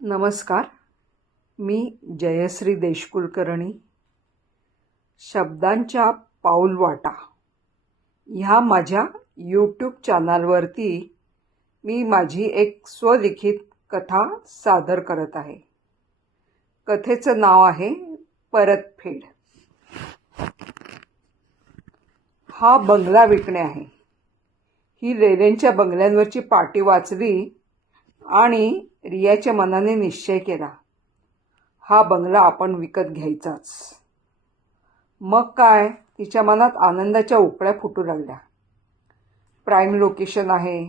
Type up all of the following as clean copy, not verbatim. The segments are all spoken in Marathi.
नमस्कार. मी जयश्री देशकुलकर्णी. शब्दांच्या पाऊलवाटा ह्या माझ्या यूट्यूब चॅनलवरती मी माझी एक स्वलिखित कथा सादर करत आहे. कथेचं नाव आहे परतफेड. हा बंगला विकणे आहे. ही लेलेंच्या बंगल्यांवरची पाटी वाचली आणि रियाच्या मनाने निश्चय केला, हा बंगला आपण विकत घ्यायचाच. मग काय, तिच्या मनात आनंदाच्या उकळ्या फुटू लागल्या. प्राईम लोकेशन आहे,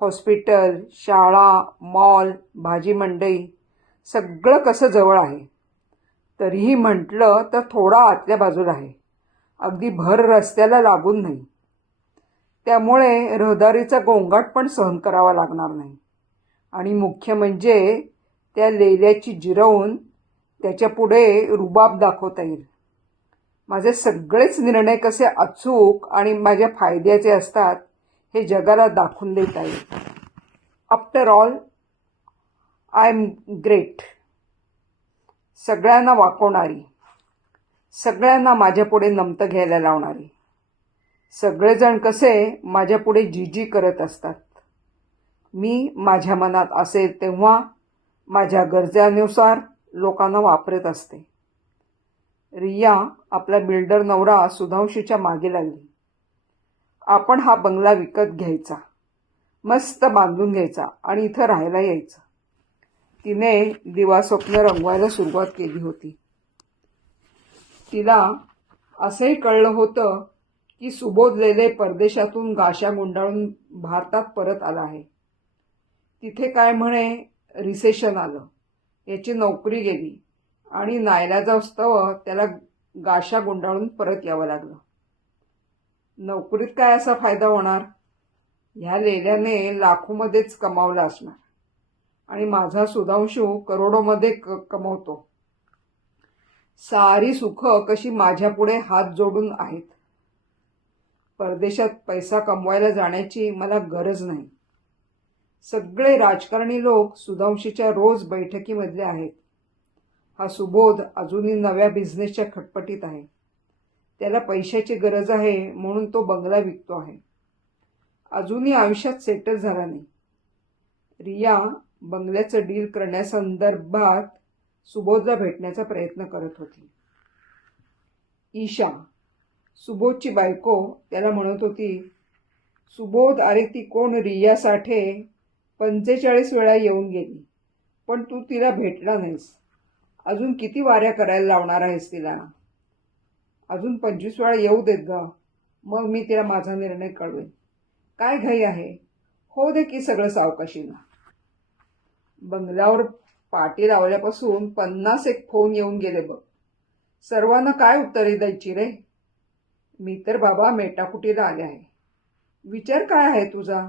हॉस्पिटल, शाळा, मॉल, भाजी मंडई सगळं कसं जवळ आहे. तरीही म्हटलं तर थोडा आतल्या बाजूला आहे, अगदी भर रस्त्याला लागून नाही. त्यामुळे रहदारीचा गोंगाट पण सहन करावा लागणार नाही. आणि मुख्य म्हणजे त्या लेल्याची जिरवून त्याच्या पुढे रुबाब दाखवता येईल. माझे सगळेच निर्णय कसे अचूक आणि माझ्या फायद्याचे असतात हे जगाला दाखवून देता येईल. After all I am great. सगळ्यांना वाकवणारी, सगळ्यांना माझ्या पुढे नमतं घ्यायला लावणारी. सगळेजण कसे माझ्या पुढे जी करत असतात. मी माझ्या मनात असेल तेव्हा माझ्या गरजानुसार लोकांना वापरत असते. रिया आपला बिल्डर नवरा सुधांशूच्या मागे लागली. आपण हा बंगला विकत घ्यायचा, मस्त बांधून घ्यायचा आणि इथं राहायला यायचं. तिने दिवास्वप्न रंगवायला सुरुवात केली होती. तिला असंही कळलं होतं की सुबोध लेले परदेशातून गाशा गुंडाळून भारतात परत आला आहे. तिथे काय म्हणे रिसेशन आलं, याची नोकरी गेली आणि नाईलाजास्तव त्याला गाशा गुंडाळून परत यावं लागलं. नोकरीत काय असा फायदा होणार? ह्या लेल्याने लाखोमध्येच कमावला असणार आणि माझा सुधांशू करोडोमध्ये कमवतो. सारी सुख कशी माझ्या पुढे हात जोडून आहेत. परदेशात पैसा कमवायला जाण्याची मला गरज नाही. सगळे राजकारणी लोक सुधांशीच्या रोज बैठकीमधले आहेत. हा सुबोध अजूनही नव्या बिझनेसच्या खटपटीत आहे. त्याला पैशाची गरज आहे म्हणून तो बंगला विकतो आहे. अजूनही आयुष्यात सेटल झाला नाही. रिया बंगल्याचं डील करण्यासंदर्भात सुबोधला भेटण्याचा प्रयत्न करत होती. ईशा, सुबोधची बायको, त्याला म्हणत होती, सुबोध, अरे ती कोण रिया साठे 45 वेळा येऊन गेली, पण तू तिला भेटला नाहीस. अजून किती वाऱ्या करायला लावणार आहेस तिला? अजून 25 वेळा येऊ देत ग, मग मी तिला माझा निर्णय कळवेन. काय घाई आहे? हो दे की सगळं सावकाशीनं. बंगल्यावर पाटी लावल्यापासून 51 फोन येऊन गेले बघ. सर्वांना काय उत्तरे द्यायची रे? मी तर बाबा मेटाकुटीला आले आहे. विचार काय आहे तुझा?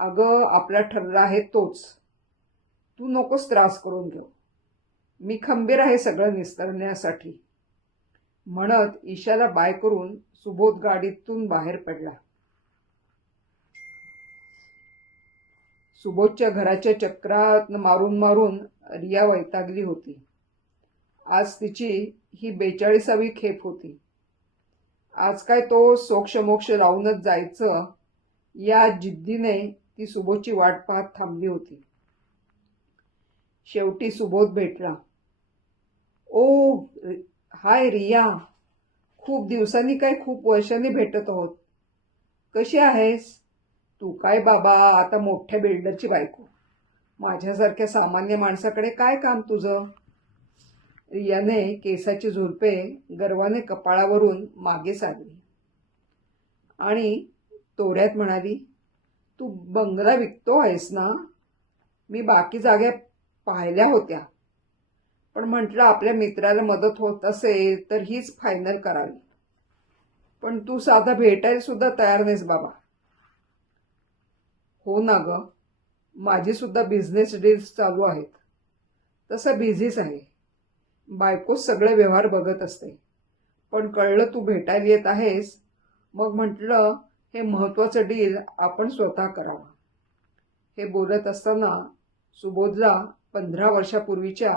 अगं, आपला ठरला आहे तोच. तू नकोस त्रास करून घेऊ. मी खंबीर आहे सगळं निस्तरण्यासाठी. म्हणत ईशाला बाय करून सुबोध गाडीतून बाहेर पडला. सुबोधच्या घराच्या चक्रात मारून मारून रिया वैतागली होती. आज तिची ही 42वी खेप होती. आज काय तो सोक्षमोक्ष लावूनच जायचं या जिद्दीने ती सुबोधची वाट पाहत थांबली होती. शेवटी सुबोध भेटला. ओ हाय रिया, खूप दिवसांनी काय खूप वर्षांनी भेटत आहोत. कशी आहेस? तू काय बाबा आता मोठ्या बिल्डरची बायको, माझ्यासारख्या सामान्य माणसाकडे काय काम तुझं? रियाने केसाची झुरपे गर्वाने कपाळावरून मागे सारली आणि तोऱ्यात म्हणाली, तू बंगला विकतो आहेस ना? मी बाकी जागा पाहिल्या होत्या, पण म्हटलं आपल्या मित्राला मदत होत असेल तर हीच फायनल करावी. पण तू साधा भेटायला सुद्धा तयार नाहीस बाबा. हो ना ग, माझी सुद्धा बिझनेस डील्स चालू आहेत. तसं बिझीच आहे. बायकोच सगळे व्यवहार बघत असते. पण कळलं तू भेटायला येत आहेस, मग म्हटलं हे महत्वाचं डील आपण स्वतः करावं. हे बोलत असताना सुबोधला 15 वर्षापूर्वीच्या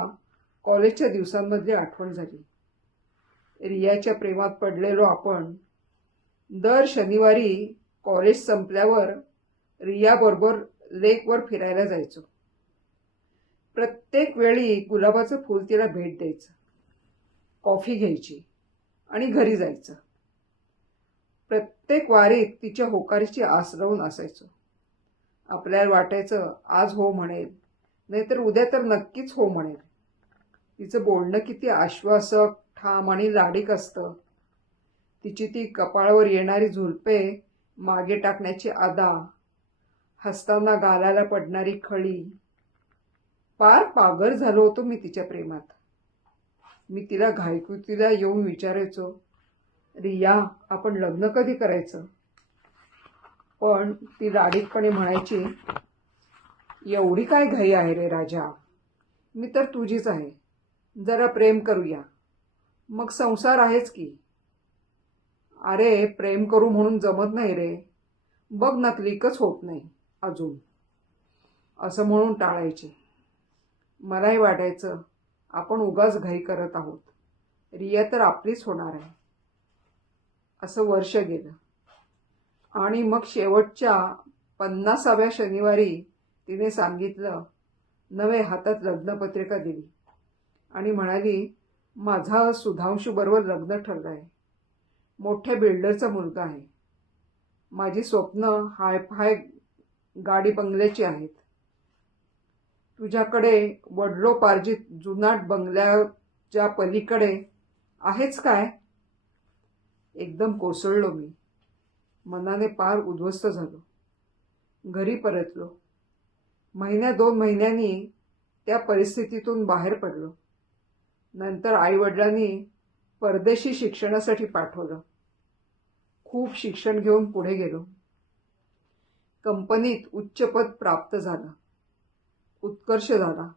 कॉलेजच्या दिवसांमधली आठवण झाली. रियाच्या प्रेमात पडलेलो आपण दर शनिवारी कॉलेज संपल्यावर रियाबरोबर लेकवर फिरायला जायचो. प्रत्येक वेळी गुलाबाचं फूल तिला भेट द्यायचं, कॉफी घ्यायची आणि घरी जायचं. प्रत्येक वारीत तिच्या होकारीची आस लावून असायचो. आपल्याला वाटायचं आज हो म्हणेल, नाहीतर उद्या तर नक्कीच हो म्हणेल. तिचं बोलणं किती आश्वासक, ठाम आणि लाडिक असतं. तिची ती कपाळावर येणारी झुलपे मागे टाकण्याची अदा, हसताना गालाला पडणारी खळी. पार पागल झालो होतो मी तिच्या प्रेमात. मी तिला घाईकुतीला येऊन विचारायचो, रिया आपण लग्न कधी करायचं? पण ती लाडीकपणे म्हणायची, एवढी काय घाई आहे रे राजा, मी तर तुझीच आहे. जरा प्रेम करूया, मग संसार आहेच की. अरे प्रेम करू म्हणून जमत नाही रे, बघ ना क्लिकच होत नाही अजून, असं म्हणून टाळायचे. मलाही वाटायचं आपण उगाच घाई करत आहोत, रिया तर आपलीच होणार आहे. असं वर्ष गेलं आणि मग शेवटच्या 50व्या शनिवारी तिने सांगितलं, नवे हातात लग्नपत्रिका दिली आणि म्हणाली, माझा सुधांशूबरोबर लग्न ठरलं आहे. मोठ्या बिल्डरचा मुलगा आहे. माझी स्वप्न हायफाय गाडी बंगल्याची आहेत. तुझ्याकडे वडलोपार्जित जुनाट बंगल्याच्या पलीकडे आहेच काय? एकदम कोसळलो मी. मनाने पार उद्ध्वस्त झालो. घरी परतलो. 1-2 महिन्यांनी त्या परिस्थितीतून बाहेर पडलो. नंतर आईवडिलांनी परदेशी शिक्षणासाठी पाठवलं. खूप शिक्षण घेऊन पुढे गेलो. कंपनीत उच्च पद प्राप्त झालं. उत्कर्ष झाला.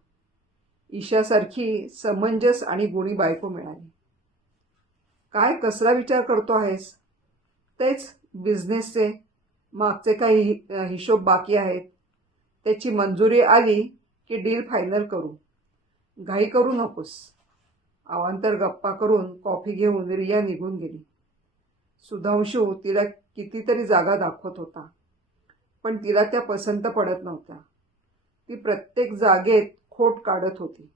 ईशासारखी समंजस आणि गुणी बायको मिळाली. काय कसला विचार करतो आहेस? तेच बिझनेसचे मागचे काही हिशोब बाकी आहेत. त्याची मंजुरी आली की डील फायनल करू. घाई करू नकोस. अवांतर गप्पा करून कॉफी घेऊन रिया निघून गेली. सुधांशू तिला कितीतरी जागा दाखवत होता, पण तिला त्या पसंत पडत नव्हत्या. ती प्रत्येक जागेत खोट काढत होती,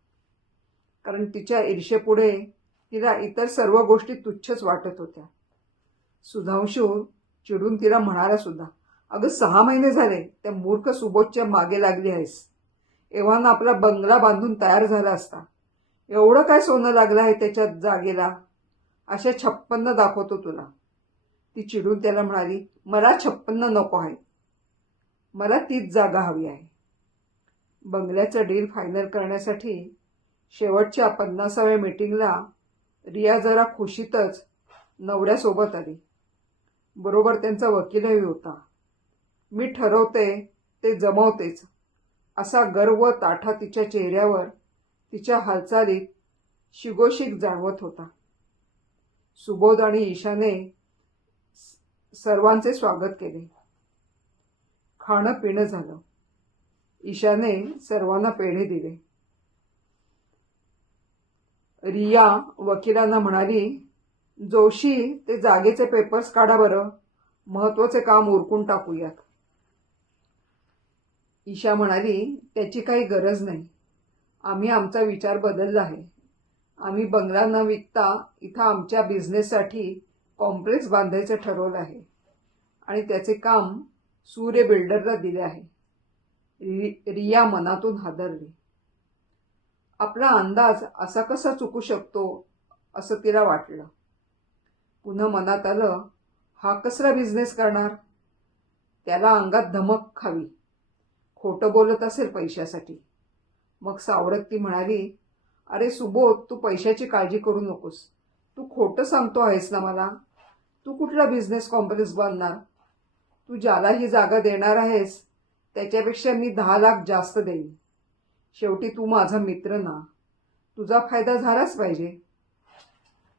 कारण तिच्या ईर्षेपुढे तिला इतर सर्व गोष्टी तुच्छच वाटत होत्या. सुधांशू चिडून तिला म्हणाला सुद्धा, अगं 6 महिने झाले त्या मूर्ख सुबोधच्या मागे लागली आहेस. एव्हाना आपला बंगला बांधून तयार झाला असता. एवढं काय सोनं लागलं आहे त्याच्या जागेला? अशा 56 दाखवतो तुला. ती चिडून त्याला म्हणाली, मला 56 नको आहे, मला तीच जागा हवी आहे. बंगल्याचं डील फायनल करण्यासाठी शेवटच्या 50व्या मीटिंगला रिया जरा खुशीतच नवऱ्यासोबत आली. बरोबर त्यांचा वकीलही होता. मी ठरवते ते जमवतेच असा गर्व ताठा तिच्या चेहऱ्यावर, तिच्या हालचालीत शिगोशिक जाणवत होता. सुबोध आणि ईशाने सर्वांचे स्वागत केले. खाणं पिणं झालं. ईशाने सर्वांना पेढे दिले. रिया वकिलांना म्हणाली, जोशी ते जागेचे पेपर्स काढा बरं, महत्वाचे काम उरकून टाकूयात. ईशा म्हणाली, त्याची काही गरज नाही. आम्ही आमचा विचार बदलला आहे. आम्ही बंगला न विकता इथं आमच्या बिझनेससाठी कॉम्प्लेक्स बांधायचं ठरवलं आहे आणि त्याचे काम सूर्य बिल्डरला दिले आहे. रिया मनातून हादरली. आपला अंदाज असा कसा चुकू शकतो असं तिला वाटलं. पुन्हा मनात आलं, हा कसला बिझनेस करणार? त्याला अंगात धमक खावी. खोटं बोलत असेल पैशासाठी. मग सावरत ती म्हणाली, अरे सुबोध, तू पैशाची काळजी करू नकोस. तू खोटं सांगतो आहेस ना मला. तू कुठला बिझनेस कॉम्प्लेक्स बांधणार? तू ज्याला ही जागा देणार आहेस त्याच्यापेक्षा मी 10 लाख जास्त देईन. शेवटी तू माझा मित्र ना, तुझा फायदा झालाच पाहिजे.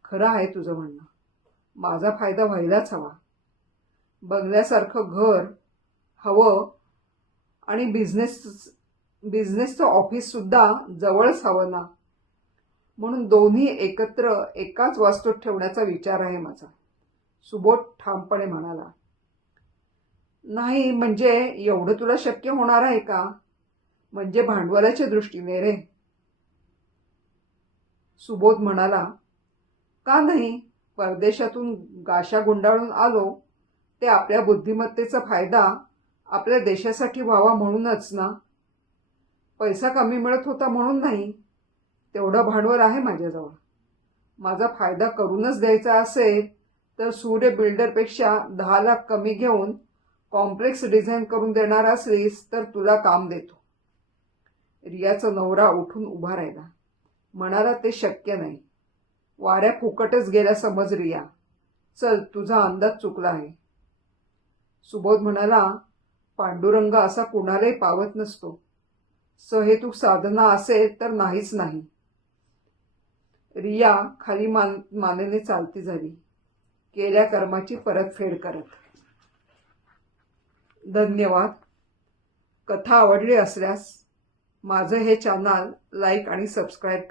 खरं आहे तुझं म्हणणं. माझा फायदा व्हायलाच हवा. बंगल्यासारखं घर हवं आणि बिझनेस बिझनेसचं ऑफिस सुद्धा जवळच हवं ना, म्हणून दोन्ही एकत्र एकाच वास्तूत ठेवण्याचा विचार आहे माझा, सुबोध ठामपणे म्हणाला. नाही म्हणजे एवढं तुला शक्य होणार आहे का? म्हणजे भांडवलाच्या दृष्टीने रे. सुबोध म्हणाला, का नाही? परदेशातून गाशा गुंडाळून आलो ते आपल्या बुद्धिमत्तेचा फायदा आपल्या देशासाठी व्हावा म्हणूनच ना. पैसा कमी मिळत होता म्हणून नाही. तेवढं भांडवल आहे माझ्याजवळ. माझा फायदा करूनच द्यायचा असेल तर सूर्य बिल्डरपेक्षा 10 लाख कमी घेऊन कॉम्प्लेक्स डिझाईन करून देणार असलीस तर तुला काम देतो. रियाचा नवरा उठून उभा राहिला. म्हणाला, ते शक्य नाही. वाऱ्या फुकटच गेल्या समज रिया. चल, तुझा अंदाज चुकला आहे. सुबोध म्हणाला, पांडुरंग असा कुणालाही पावत नसतो. सहेतुक साधना असेल तर नाहीच नाही. रिया खाली मानेने चालती झाली, केल्या कर्माची परतफेड करत. धन्यवाद. कथा आवडली असल्यास माझं हे चॅनल लाईक आणि सबस्क्राईब करा.